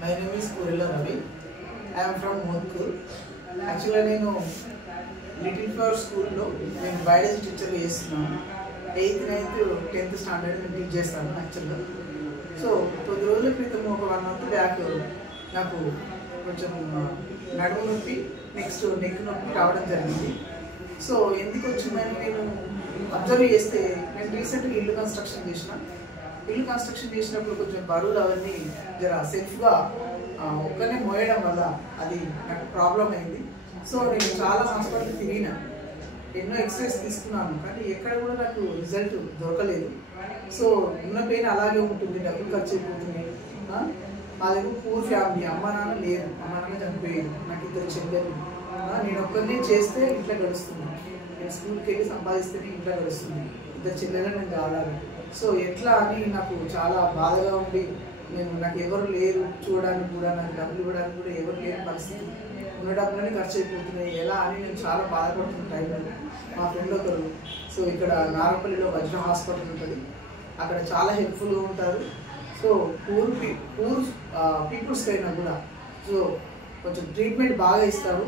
My name is Kurila Ravi. I am from Mudkur. Actually, నేను little flower స్కూల్లో నేను biology teacher చేస్తున్నాను. 8th, 9th, 10th standard నేను teach చేస్తాను యాక్చువల్గా. సో కొద్ది రోజుల క్రితం ఒక 1 month బ్యాక్ నాకు కొంచెం నడుము నొప్పి నెక్స్ట్ నెక్ నొప్పి రావడం జరిగింది. సో ఎందుకు వచ్చిందని నేను అబ్జర్వ్ చేస్తే నేను రీసెంట్గా ఇల్లు కన్స్ట్రక్షన్ చేసినప్పుడు కొంచెం బరువులు అవన్నీ జర సెల్ఫ్గా ఒక్కనే మోయడం వల్ల అది నాకు ప్రాబ్లం అయింది. సో నేను చాలా హాస్పిటల్ తిరిగినా, ఎన్నో ఎక్సర్సైజ్ తీసుకున్నాను, కానీ ఎక్కడ కూడా నాకు రిజల్ట్ దొరకలేదు. సో ఉన్న పెయిన్ అలాగే ఉంటుంది, డబ్బులు ఖర్చు అయిపోతుంది. మా దగ్గర పూర్ ఫ్యామిలీ, అమ్మ నాన్న లేరు, అమ్మ నాన్న చనిపోయారు, నాకు 2 చెల్లెలు. నేను ఒక్కరినే చేస్తే ఇంట్లో గడుస్తుంది, నేను స్కూల్కి వెళ్ళి సంపాదిస్తేనే ఇంట్లో గడుస్తుంది, 2 చెల్లెలు నేను కావాలి. సో ఎట్లా అని నాకు చాలా బాధగా ఉండి నాకు ఎవరు లేరు చూడడానికి కూడా, నాకు డబ్బులు ఇవ్వడానికి కూడా ఎవరు లేని పరిస్థితి, ఉన్న డబ్బులన్నీ ఖర్చు అయిపోతున్నాయి, ఎలా అని నేను చాలా బాధపడుతున్న టైంలో మా ఫ్రెండ్ ఒకరు సో ఇక్కడ నారపల్లిలో వజ్ర హాస్పిటల్ ఉంటుంది, అక్కడ చాలా హెల్ప్ఫుల్గా ఉంటారు. సో పూర్ పీపుల్స్కి అయినా కూడా సో కొంచెం ట్రీట్మెంట్ బాగా ఇస్తారు,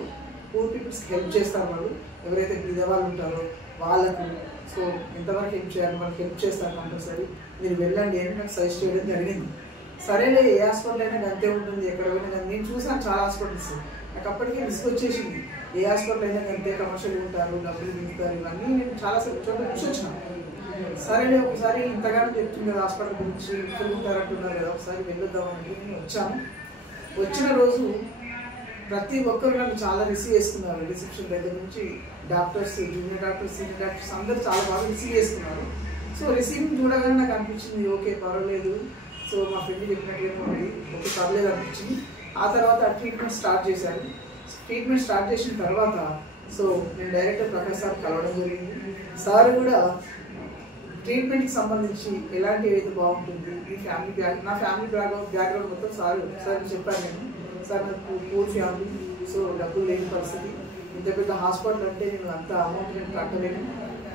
పూర్ పీపుల్స్కి హెల్ప్ చేస్తారు. వాళ్ళు ఎవరైతే పేదవాళ్ళు ఉంటారో వాళ్ళకు సో ఎంతవరకు హెల్ప్ చేయాలి, వాళ్ళకి హెల్ప్ చేస్తారు కంపల్సరీ, మీరు వెళ్ళండి అని నాకు సజెస్ట్ చేయడం జరిగింది. సరేలే, ఏ హాస్పిటల్ అయినా అంతే ఉంటుంది, ఎక్కడ పోయినా కానీ నేను చూసాను చాలా హాస్పిటల్స్, నాకు అప్పటికే రిస్క్ వచ్చేసింది. ఏ హాస్పిటల్ అయినా అంతే కమర్షియల్ ఉంటారు, డబ్బులు మిగుతారు, ఇవన్నీ నేను చాలా చోట్ల చూసి వచ్చినాను. సరేలే, ఒకసారి ఇంతగానో చెప్తుంది కదా హాస్పిటల్ గురించి, ఇక్కడ ఉంటారంటున్నారు కదా, ఒకసారి వెళ్ళొద్దామని నేను వచ్చాను. వచ్చిన రోజు ప్రతి ఒక్కరు నన్ను చాలా రిసీవ్ చేసుకున్నారు. రిసెప్షన్ దగ్గర నుంచి doctors, junior doctors, senior doctors అందరూ చాలా బాగా రిసీవ్ చేసుకున్నారు. సో రిసీవింగ్ చూడగానే నాకు అనిపించింది ఓకే పర్వాలేదు, సో మా ఫ్రెండ్ చెప్పినట్టుగా ఉంది, ఓకే పర్లేదు అనిపించింది. ఆ తర్వాత ట్రీట్మెంట్ స్టార్ట్ చేశాను. ట్రీట్మెంట్ స్టార్ట్ చేసిన తర్వాత సో నేను డైరెక్టర్ ప్రకాష్ సార్ కలవడం జరిగింది. సార్ కూడా ట్రీట్మెంట్కి సంబంధించి ఎలాంటివి అయితే బాగుంటుంది, నా ఫ్యామిలీ బ్యాక్గ్రౌండ్ మొత్తం సార్ చెప్పాను నేను. సార్ నాకు పూర్ ఫ్యామిలీ, సో డబ్బులు లేని పరిస్థితి, ఇంత పెద్ద హాస్పిటల్ అంటే నేను అంత అమౌంట్ నేను కట్టలేను,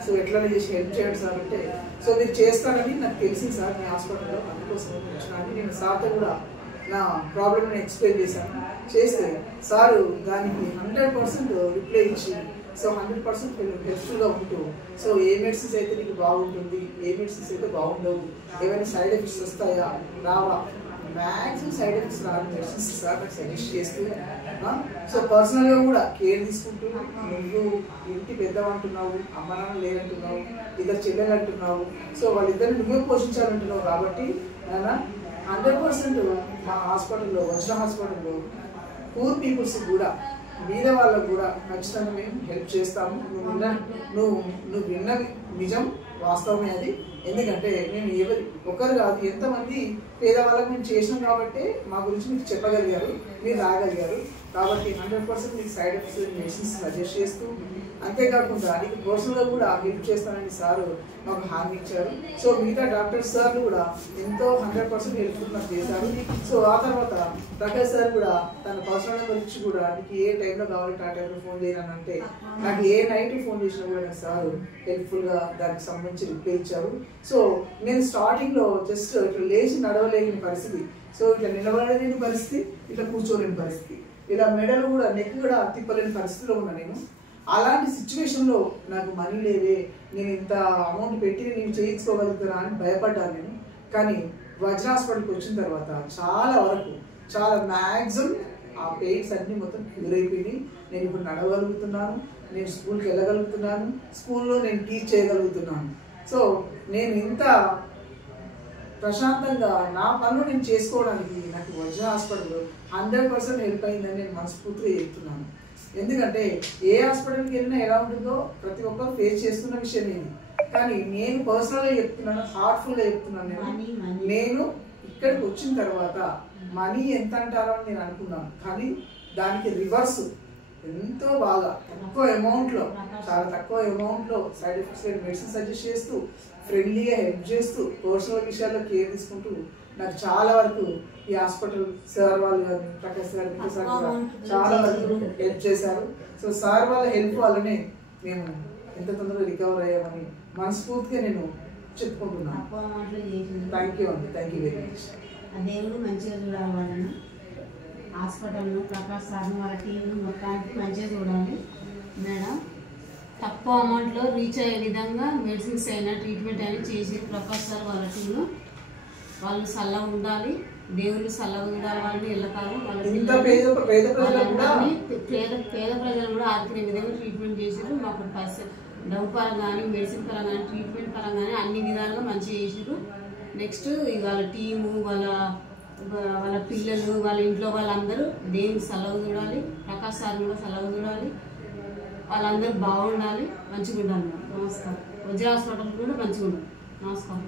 సో ఎట్లనే చేసి హెల్ప్ చేయండి సార్ అంటే, సో మీరు చేస్తారని నాకు తెలిసింది సార్ మీ హాస్పిటల్లో, అందుకోసం వచ్చినాను. నేను సార్తో కూడా నా ప్రాబ్లమ్ని ఎక్స్ప్లెయిన్ చేశాను. చేస్తే సారు దానికి 100% రిప్లై ఇచ్చి సో 100% హెల్ప్ఫుల్గా ఉంటూ సో ఏ మెడిసిన్స్ అయితే నీకు బాగుంటుంది, ఏ మెడిసిన్స్ అయితే బాగుండవు, ఏమైనా సైడ్ ఎఫెక్ట్స్ వస్తాయా రావా, మ్యాక్సిమం సైడ్ ఎఫెక్ట్స్ రాని మెడిసిన్స్ సార్ నాకు సజెస్ట్ చేస్తూ సో పర్సనల్గా కూడా కేర్ తీసుకుంటూ, నువ్వు ఇంటి పెద్దవంటున్నావు, అమ్మ నాన్న లేదంటున్నావు, 2 చెల్లెలు అంటున్నావు, సో వాళ్ళిద్దరిని నువ్వే పోషించాలంటున్నావు కాబట్టి నాన్న 100% మా హాస్పిటల్లో, వజ్ర హాస్పిటల్లో పూర్ పీపుల్స్కి కూడా, మీద వాళ్ళకు కూడా ఖచ్చితంగా మేము హెల్ప్ చేస్తాము. నువ్వు విన్నది నిజం, వాస్తవమే అది. ఎందుకంటే నేను ఒకరు కాదు, ఎంతమంది పేదవాళ్ళకి మేము చేసినాం కాబట్టి మా గురించి మీకు చెప్పగలిగారు, మీరు రాగలిగారు. కాబట్టి 100% మీకు సైడ్ ఎఫెక్ట్స్ మెడిసిన్స్ సజెస్ట్ చేస్తూ, అంతేకాకుండా నీకు పర్సనల్గా కూడా హెల్ప్ చేస్తానని సారు మాకు హామీ ఇచ్చారు. సో మిగతా డాక్టర్స్ సార్లు కూడా ఎంతో 100% హెల్ప్ఫుల్ నాకు చేశారు. సో ఆ తర్వాత ప్రకాష్ సార్ కూడా తన పర్సనల్ గురించి కూడా నీకు ఏ టైంలో కావాలంటే ఆ టైంలో ఫోన్ చేయను అంటే, నాకు ఏ నైట్ ఫోన్ చేసినా కూడా నాకు సార్ హెల్ప్ఫుల్గా దానికి సంబంధించి రిప్లై ఇచ్చారు. సో నేను స్టార్టింగ్లో జస్ట్ ఇట్లా లేచి నడవలేని పరిస్థితి, సో ఇట్లా నిలబడలేని పరిస్థితి, ఇట్లా కూర్చోలేని పరిస్థితి, ఇలా మెడలు కూడా నెక్ కూడా తిప్పలేని పరిస్థితిలో ఉన్నా నేను. అలాంటి సిచ్యువేషన్లో నాకు మనీ లేవే, నేను ఇంత అమౌంట్ పెట్టి నేను చేయించుకోగలుగుతానా అని భయపడ్డాను నేను. కానీ వజ్ర హాస్పిటల్కి వచ్చిన తర్వాత చాలా మ్యాక్సిమం ఆ పెయిన్స్ అన్నీ మొత్తం క్యూర్ అయిపోయినాయి. నేను ఇప్పుడు నడవగలుగుతున్నాను, నేను స్కూల్కి వెళ్ళగలుగుతున్నాను, స్కూల్లో నేను టీచ్ చేయగలుగుతున్నాను. సో నేను ఇంత ప్రశాంతంగా నా పనులు నేను చేసుకోవడానికి నాకు వజ్ర హాస్పిటల్ 100% హెల్ప్ అయిందని నేను మనస్ఫూర్తిగా చెప్తున్నాను. ఎందుకంటే ఏ హాస్పిటల్కి వెళ్ళినా ఎలా ఉంటుందో ప్రతి ఒక్కరు ఫేస్ చేస్తున్న విషయం ఇది. కానీ నేను పర్సనల్గా చెప్తున్నాను, హార్ట్ఫుల్గా చెప్తున్నాను. నేను ఇక్కడికి వచ్చిన తర్వాత మనీ ఎంత అంటారో అని నేను అనుకున్నాను, కానీ దానికి రివర్స్ ఎంతో బాగా చాలా తక్కువ అమౌంట్లో సైడ్ ఎఫెక్ట్స్ లేని మెడిసిన్ సజెస్ట్ చేస్తూ, ఫ్రెండ్లీగా హెల్ప్ చేస్తూ, పర్సనల్ విషయాల్లో కేర్ తీసుకుంటూ నాకు చాలా వరకు ఈ హాస్పిటల్ సార్ వాళ్ళు కానీ ప్రకాష్ సార్, మిగతా సార్ కూడా చాలా వరకు హెల్ప్ చేశారు. సో సార్ వాళ్ళ హెల్ప్ వల్లనే మేము ఎంత తొందరగా రికవర్ అయ్యామని మనస్ఫూర్తిగా నేను చెప్పుకుంటున్నాను. థ్యాంక్ యూ అండి, థ్యాంక్ యూ వెరీ మచ్. దేవుడు మంచిగా చూడాలి. హాస్పిటల్ను ప్రకాష్ సార్ని వాళ్ళ టీంను మొత్తానికి మంచిగా చూడాలి మేడం. తక్కువ అమౌంట్లో రీచ్ అయ్యే విధంగా మెడిసిన్స్ అయినా ట్రీట్మెంట్ అయినా చేసి ప్రకాష్ సార్ వాళ్ళ టీంను వాళ్ళు చల్లగా ఉండాలి. దేవుళ్ళు చల్లగా ఉండాలి. వాళ్ళని ఎల్లకాలం పేద ప్రజలు కూడా ఆదుకునే విధంగా ట్రీట్మెంట్ చేశారు. మాకు డబ్బు పరంగా కానీ మెడిసిన్ పరంగా కానీ ట్రీట్మెంట్ పరంగా కానీ అన్ని విధాలుగా మంచిగా చేశారు. నెక్స్ట్ వాళ్ళ టీము వాళ్ళ పిల్లలు వాళ్ళ ఇంట్లో వాళ్ళందరూ దేవుని చల్లగా చూడాలి. ప్రకాష్ సార్ కూడా చల్లగా చూడాలి. వాళ్ళందరూ బాగుండాలి, మంచిగా ఉండాలి. నమస్కారం. వజ్ర హాస్పిటల్ కూడా మంచిగా ఉండాలి. నమస్కారం.